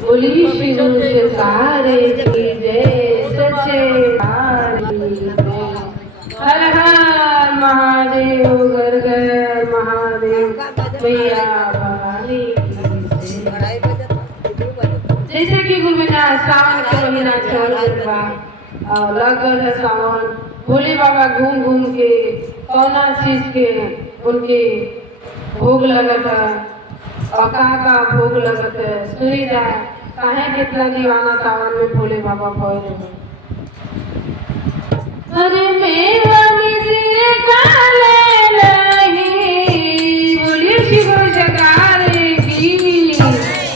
बोली शिव सहारे की जय सचे हर हर महादेव घर घर महादेव मैया भवानी की जय। जैसे कि गुरुना सावन के महीना चल रहा और लगल है सावन, भोले बाबा घूम घूम के कौना चीज के उनके भोग लगत है और का भोग लगत है सुनी जाए काहे कितना दीवाना सावन में भोले बाबा भोले हैं। अरे मेरा मिसिर काले नहीं बोलिए शिव शकारे की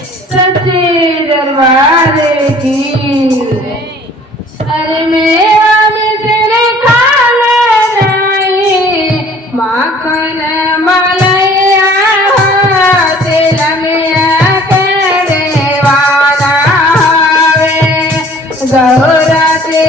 सच्चे दरबार की। अरे मेरा मिसिर काले नहीं माखन मलैया तेल में करे वाला गौरा के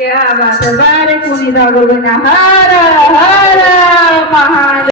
क्या बात है, बारे कुनी दा गुरुना हर हर महादेव।